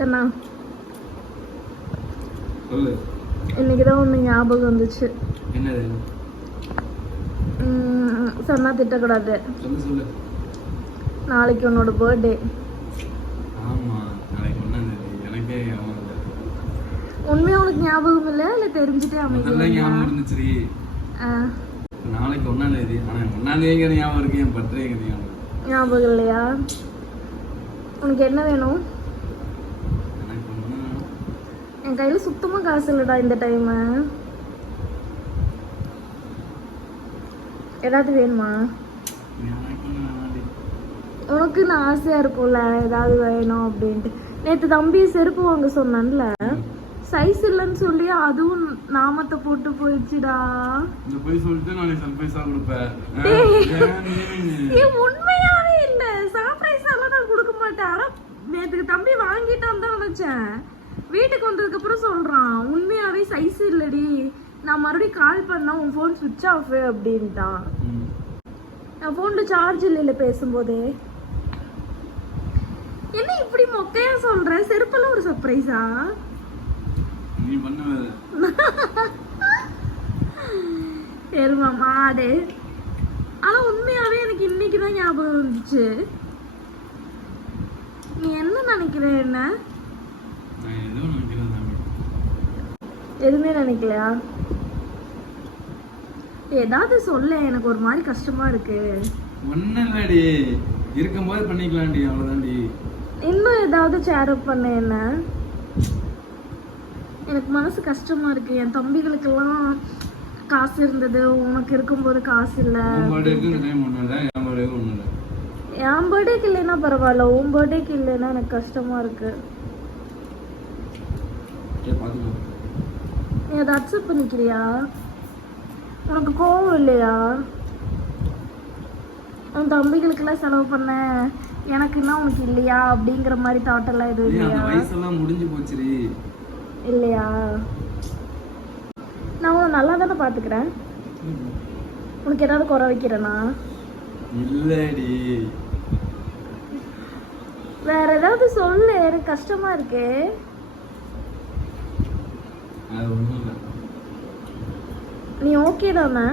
கண்ணா சொல்லு. இன்னைக்குதான் ஒன்று ஞாபகம் வந்துச்சு. என்னது? சொன்னா திட்டக்கூடாது. சொல்லு சொல்லு. நாளைக்கு உன்னோட பர்த்டே. ஆமா, நாளைக்கு 1ஆம் தேதி. எனக்கே ஞாபகம் இல்லை. உண்மையா உனக்கு ஞாபகம் இல்லை இல்லை தெரிஞ்சுட்டே முதல்ல ஞாபகம் இருந்துச்சு. நாளைக்கு 1ஆம் தேதி. ஆனா 1ஆம் தேதிங்கிற ஞாபகம் இருக்கு, என் பர்த்டேங்கிறது ஞாபகம் இல்லையா? உனக்கு என்ன வேணும்? என் கையில சுத்தமா காசு இல்லடா இந்த டைம். ஏதாவது வேணுமா? உனக்கு நான் ஆசையா இருக்கும்ல ஏதாவது வேணும் அப்படின்ட்டு. நேற்று தம்பி செருப்பு வாங்க சொன்னேன்ல, சைஸ் இல்லைன்னு சொல்லி அதுவும் நாமத்தை போட்டு போயிடுச்சுடா. உண்மையாவே இல்ல, சர்ப்ரைஸ் எல்லாம் நான் கொடுக்க மாட்டேன். ஆனா நேற்றுக்கு தம்பி வாங்கிட்டான்னு தான் நினைச்சேன். வீட்டுக்கு வந்ததுக்கு அப்புறம் சொல்றான் உண்மையாவே சைஸ் இல்லடி, நான் மறுபடியும் கால் பண்ணா உன் போன் சுவிட்ச் ஆஃப் அப்படின்ட்டான். என் போன்ல சார்ஜ் இல்ல பேசும்போதே. என்ன இப்படி மொக்கையா சொல்ற? செருப்பெல்லாம் ஒரு சர்ப்ரைஸா? நீ பண்ணுவ மாடு. ஆனா உண்மையாவே எனக்கு இன்னைக்குதான் ஞாபகம் வந்துச்சு. நீ என்ன நினைக்கிற? என்ன எதுவுமே நினைக்கலையா? ஏதாவது சொல்ல, எனக்கு ஒரு மாதிரி கஷ்டமா இருக்கு. ஒண்ணும் இல்லடி, இருக்கும்போது பண்ணிக்கலாம்டி, அவ்வளவுதான்டி. இன்னும் ஏதாவது ஷேர் அப் பண்ண. என்ன எனக்கு மனசு கஷ்டமா இருக்கு. என் தம்பிகளுக்கெல்லாம் காசு இருந்தது, உனக்கு இருக்கும்போது காசு இல்ல. என் பர்த்டேக்கு இல்லைன்னா பரவாயில்ல, உன் பர்த்டேக்கு இல்லைன்னா எனக்கு கஷ்டமா இருக்கு. நீ அதை அக்செப்ட் பண்ணிக்கிறியா? உனக்கு கோவம் இல்லையா? உன் தம்பிகளுக்கெல்லாம் செலவு பண்ண, எனக்குன்னா உனக்கு இல்லையா அப்படிங்கிற மாதிரி தாட் எல்லாம் எதுவும் இல்லையா? வயசெல்லாம் முடிஞ்சு போச்சுடி. இல்லையா? நான் உன்னை நல்லா தானே பாத்துக்கிறேன். உனக்கு ஏதாவது குறை வைக்கிறேனா? இல்லடி. வேற ஏதாவது சொல்லு, எனக்கு கஷ்டமா இருக்கு. நீ ஓகே தானே?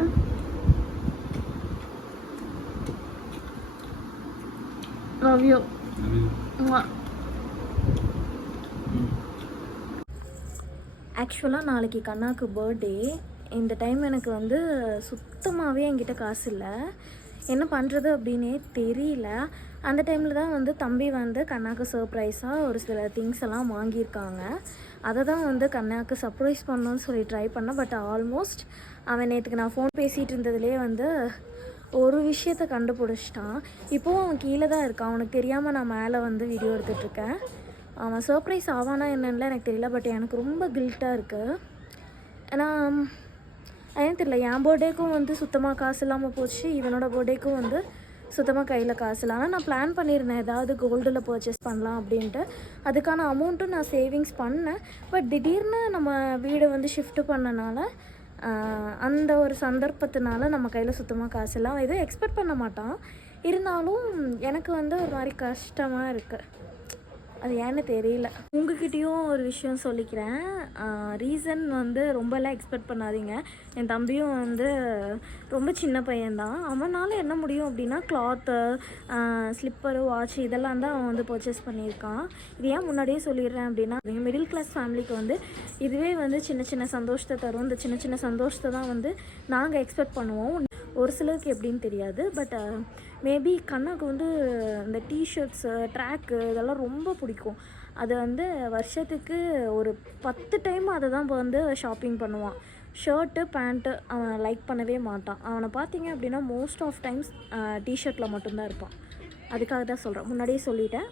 Love you. ஆக்சுவலாக நாளைக்கு கண்ணாக்கு பர்த்டே. இந்த டைம் எனக்கு வந்து சுத்தமாகவே என்கிட்ட காசு இல்லை, என்ன பண்ணுறது அப்படின்னே தெரியல. அந்த டைமில் தான் வந்து தம்பி வந்து கண்ணாக்கு சர்ப்ரைஸாக ஒரு சில திங்ஸ் எல்லாம் வாங்கியிருக்காங்க. அதை தான் வந்து கண்ணாக்கு சர்ப்ரைஸ் பண்ணணும்னு சொல்லி ட்ரை பண்ணேன். பட் ஆல்மோஸ்ட் அவன் நேற்றுக்கு நான் ஃபோன் பேசிகிட்டு இருந்ததுலேயே வந்து ஒரு விஷயத்த கண்டுபிடிச்சிட்டான். இப்போவும் அவன் கீழே தான் இருக்கான். அவனுக்கு தெரியாமல் நான் மேலே வந்து வீடியோ எடுத்துகிட்ருக்கேன். அவன் சர்ப்ரைஸ் ஆவானா என்னென்னலாம் எனக்கு தெரியல. பட் எனக்கு ரொம்ப கில்ட்டாக இருக்குது. ஏன்னா ஏன் தெரியல, என் பர்த்டேக்கும் வந்து சுத்தமாக காசு இல்லாமல் போச்சு, இவனோட பர்த்டேக்கும் வந்து சுத்தமாக கையில் காசு இல்லை. ஆனால் நான் பிளான் பண்ணியிருந்தேன் ஏதாவது கோல்டில் பர்ச்சேஸ் பண்ணலாம் அப்படின்ட்டு. அதுக்கான அமௌண்ட்டும் நான் சேவிங்ஸ் பண்ணேன். பட் திடீர்னு நம்ம வீடு வந்து ஷிஃப்ட் பண்ணனால அந்த ஒரு சந்தர்ப்பத்தினால நம்ம கையில் சுத்தமாக காசு இல்லை. எதுவும் எக்ஸ்பெக்ட் பண்ண மாட்டான். இருந்தாலும் எனக்கு வந்து ஒரு மாதிரி கஷ்டமாக இருக்குது. அது ஏன்னு தெரியல. உங்ககிட்டயும் ஒரு விஷயம் சொல்லிக்கிறேன். ரீசன் வந்து ரொம்பலாம் எக்ஸ்பெக்ட் பண்ணாதீங்க. என் தம்பியும் வந்து ரொம்ப சின்ன பையன்தான். அவனால் என்ன முடியும் அப்படின்னா கிளாத்து, ஸ்லிப்பரு, வாட்ச் இதெல்லாம் தான் அவன் வந்து பர்ச்சேஸ் பண்ணியிருக்கான். இது ஏன் முன்னாடியே சொல்லிடுறேன் அப்படின்னா, மிடில் கிளாஸ் ஃபேமிலிக்கு வந்து இதுவே வந்து சின்ன சின்ன சந்தோஷத்தை தரும். இந்த சின்ன சின்ன சந்தோஷத்தை தான் வந்து நாங்கள் எக்ஸ்பெக்ட் பண்ணுவோம். ஒரு சிலருக்கு எப்படின்னு தெரியாது. பட் மேபி கண்ணாக்கு வந்து இந்த டிஷர்ட்ஸு, ட்ராக்கு இதெல்லாம் ரொம்ப பிடிக்கும். அது வந்து வருஷத்துக்கு ஒரு 10 டைம் அதை தான் இப்போ வந்து ஷாப்பிங் பண்ணுவான். ஷர்ட்டு, பேண்ட்டு அவன் லைக் பண்ணவே மாட்டான். அவனை பார்த்தீங்க அப்படின்னா மோஸ்ட் ஆஃப் டைம்ஸ் டிஷர்ட்டில் மட்டும்தான் இருப்பான். அதுக்காக தான் சொல்கிறேன், முன்னாடியே சொல்லிட்டேன்.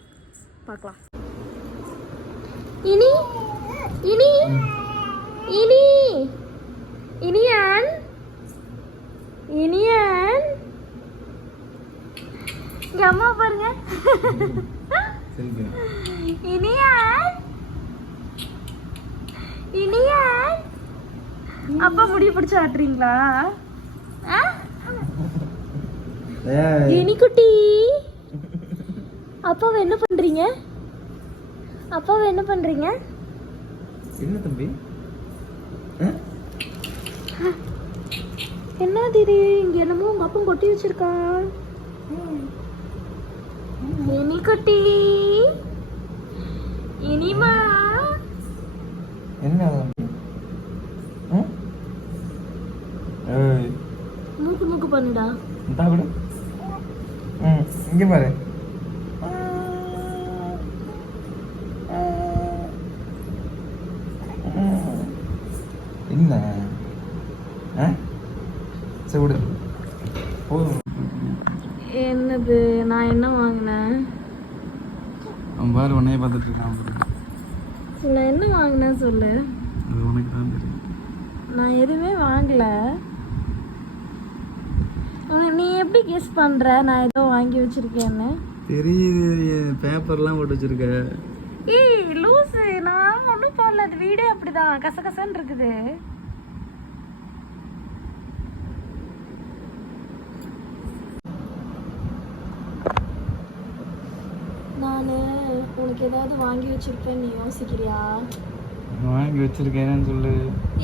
பார்க்கலாம். இனி இனி இனி இனியான் இனியான் இங்க அம்மா பாருங்க. இனியான் இனியான் அப்பா முடி பிடிச்சு ஆட்டுறீங்களா? இனி குட்டி அப்பாவை என்ன பண்றீங்க? அப்பாவை என்ன பண்றீங்க? என்ன தம்பி? என்ன தீதி இங்க என்னமோ உங்க அப்பா கொட்டி வச்சிருக்கா. இனி கொட்டி இனிமா என்ன மூக்கு மூக்கு பண்ணுடா. இங்க பாரு. என்ன சரி விடு போதும். என்னது நான் என்ன வாங்கினேன்? அவன் பாரு உன்னையே பார்த்துட்டு இருக்கான். நான் என்ன வாங்கினேன் சொல்லு. அது உனக்கு தான் தெரியும். நான் எதுவுமே வாங்கல. நீ எப்படி கெஸ் பண்ற நான் ஏதோ வாங்கி வச்சிருக்கேன்னு? தெரியுது, பேப்பர்லாம் போட்டு வச்சிருக்க. ஏய் லூசு, நான் ஒன்றும் போடல. அது வீடே அப்படிதான் கசகசன்னு இருக்குது. நான் உனக்கு ஏதாவது வாங்கி வச்சிருப்பேன் நீ யோசிக்கிறியா? வாங்கி வச்சிருக்கேன்னு சொல்லு.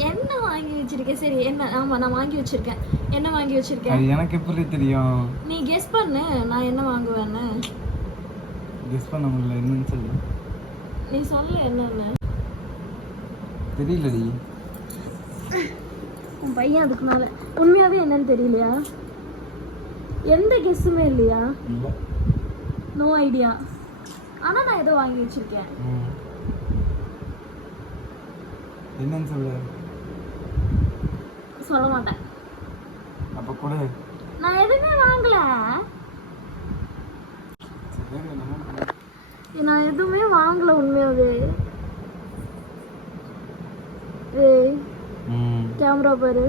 என்ன வாங்கி வச்சிருக்கேன்? சரி என்ன? ஆமா நான் வாங்கி வச்சிருக்கேன். என்ன வாங்கி வச்சிருக்கேன்? அது எனக்கு எப்படி தெரியும்? நீ கெஸ் பண்ணு நான் என்ன வாங்குவேன்னு. கெஸ் பண்ண முடியல. என்னன்னு சொல்லு. நீ சொல்லு என்னன்னு. தெரியலடி. உன் பையன் அதுக்கு மேல உண்மையாவே என்னன்னு தெரியலையா? எந்த கெஸ்ஸுமே இல்லையா? No idea. ஆனா நான் ஏதோ வாங்கி வச்சிருக்கேன். என்னன்னு சொல்லு. சொல்ல மாட்டேன். அப்ப கூட நான் எதுவுமே வாங்கல. நான் எதுவுமே வாங்கல உண்மையாவே. ஏய் கேமரா பாரு.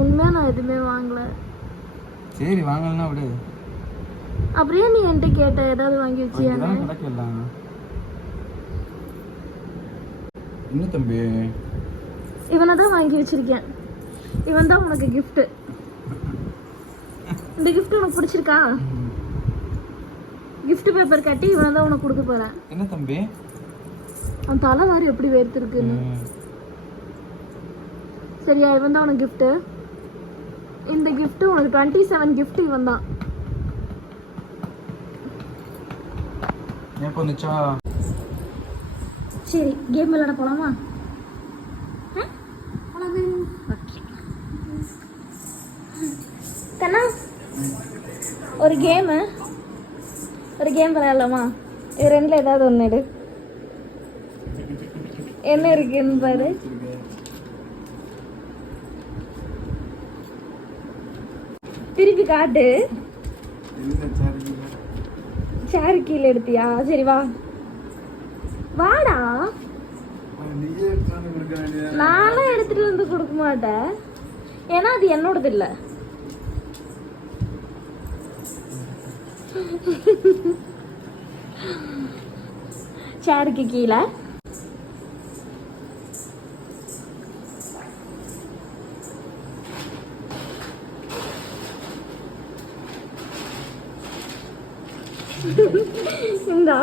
உண்மையா நான் எதுவுமே வாங்கல. சரி வாங்கலன்னா விடு. அப்படியே நீ என்கிட்ட கேட்ட ஏதாவது வாங்கி வச்சியானே? என்ன தம்பி? இவனை தான் வாங்கி வச்சிருக்கேன். இவன் தான் உனக்கு gift. இந்த gift உனக்கு பிடிச்சிருக்கா? gift பேப்பர் கட்டி இவனை தான் உனக்கு கொடுக்க போறேன். என்ன தம்பி? அவன் தலை வாரி எப்படி வேர்த்திருக்குன்னு. சரியா? இவன் தான் உனக்கு gift. இந்த gift உனக்கு 27 gift இவன் தான். எப்போ வந்துச்சா? சரி கேம் விளையாட போலாமா? கண்ணா ஒரு கேம் விளையாடலாமா? இது ரெண்டுல ஏதாவது ஒன்று எடு. என்ன இருக்குன்னு பாரு. திருப்பி காட்டு. சேரு கீழே எடுத்தியா? சரி வா வாடா. நானும் எடுத்துட்டு வந்து கொடுக்க மாட்டேன். ஏன்னா அது என்னோடது இல்ல. சேருக்கு கீழே இந்தா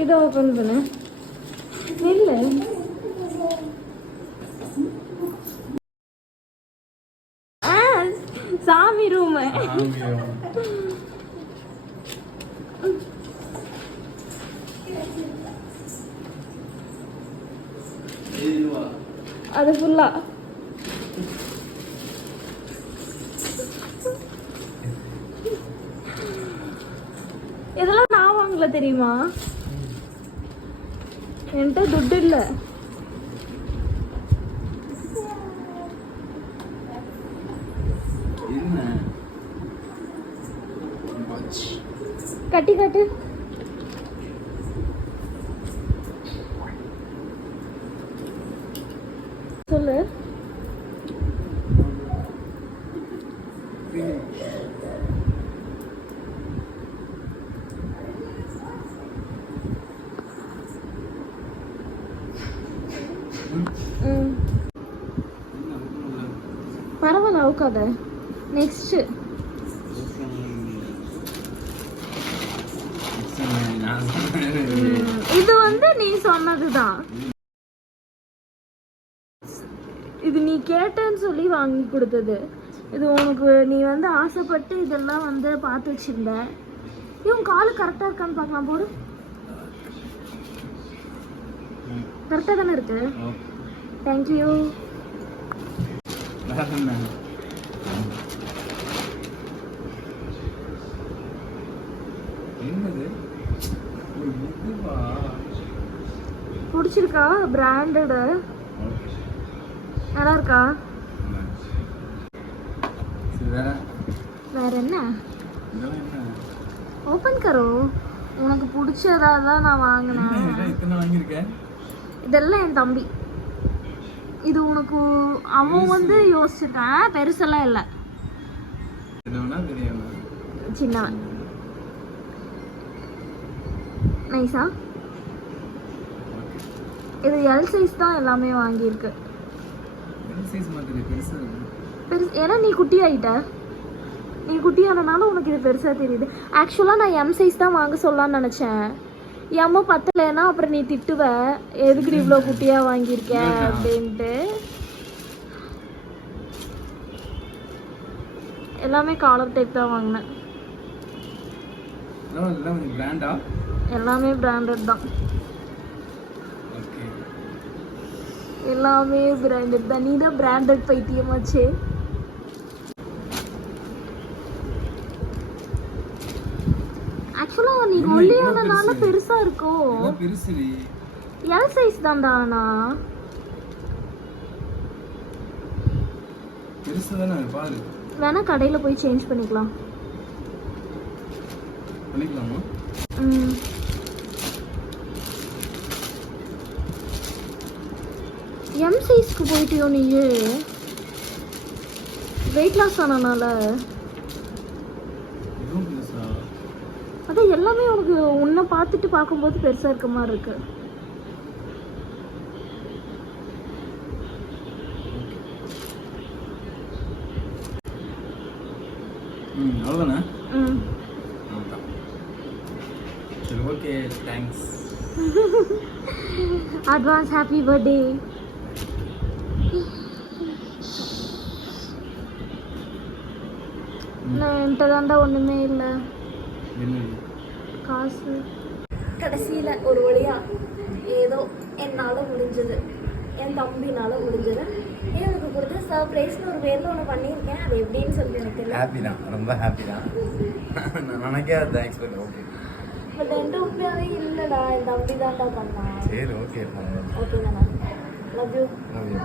இதை ஓப்பன் பண்ணு. இல்ல சாமி ரூம். அது ஃபுல்லா இதெல்லாம் நான் வாங்கல தெரியுமா? என்கிட்ட துட்டு இல்ல. கட்டி காட்டு. சொல்லு. பரவாயில்ல அவுக்காத. நெக்ஸ்ட் இது சொன்னதுதான். இது நீ கேட்டேன்னு சொல்லி வாங்கி கொடுத்தது. இது உனக்கு நீ வந்து ஆசைப்பட்டு இதெல்லாம் வந்து பார்த்து வச்சிருந்த. இவன் காலு கரெக்டாக இருக்கான்னு பார்க்கலாம் போடு. கரெக்டாக தானே இருக்கு. தேங்க்யூ. பிடிச்சிருக்கா? பிராண்டடு நல்லா இருக்கா? வேற என்ன? ஓப்பன் கரோ. உனக்கு பிடிச்சதா தான் நான் வாங்கினேன். இதெல்லாம் என் தம்பி. இது உனக்கு அவன் வந்து யோசிச்சிருக்கான். பெருசெல்லாம் இல்லை, சின்னவன். நைஸா? இது எல் சைஸ் தான் எல்லாமே வாங்கியிருக்கு. பெருசு ஏன்னா நீ குட்டி ஆகிட்ட. நீ குட்டியானனால உனக்கு இது பெருசாக தெரியுது. ஆக்சுவலாக நான் எம் சைஸ் தான் வாங்க சொல்லலான்னு நினச்சேன். எம்ம பத்தலைன்னா அப்புறம் நீ திட்டுவ, எதுக்கு இவ்வளோ குட்டியாக வாங்கியிருக்க அப்படின்ட்டு. எல்லாமே காலர் டைப் தான் வாங்கினேன். எல்லாமே பிராண்டட் தான். எல்லாமே பிராண்டட் தான். நீ தான் பிராண்டட் பைத்தியமாச்சு. ஆக்சுவலா நீ ஒல்லியானனால பெருசா இருக்கும். எல் சைஸ் தான்டா. ஆனா வேணா கடையில போய் சேஞ்ச் பண்ணிக்கலாம். எம் சைஸ்க்கு போயிட்டியோ நீ? வெயிட் லாஸ் ஆனனால அதான் எல்லாமே உனக்கு உன்னை பார்த்துட்டு பார்க்கும்போது பெருசா இருக்க மாதிரி இருக்கு. அவ்வளோதானே? சரி, okay, thanks. Advance happy birthday. நான் என்கிட்ட தாண்டா ஒன்றுமே இல்லை காசு. கடைசியில் ஒரு வழியா ஏதோ என்னால் முடிஞ்சது, என் தம்பினால் முடிஞ்சது எனக்கு கொடுத்து சர்ப்ரைஸ்னு ஒரு பேரில் ஒன்று பண்ணியிருக்கேன். அது எப்படின்னு சொல்லிட்டு எனக்கு தெரியல. ஹாப்பி தான், ரொம்ப ஹாப்பி தான். நினைக்கா தேங்க்ஸ் பண்ணி. ஓகே, பட் என்கிட்ட உண்மையாகவே இல்லைடா, என் தம்பி தான்டா பண்ணான். சரி, ஓகே ஓகே தானே. Love you. Love you.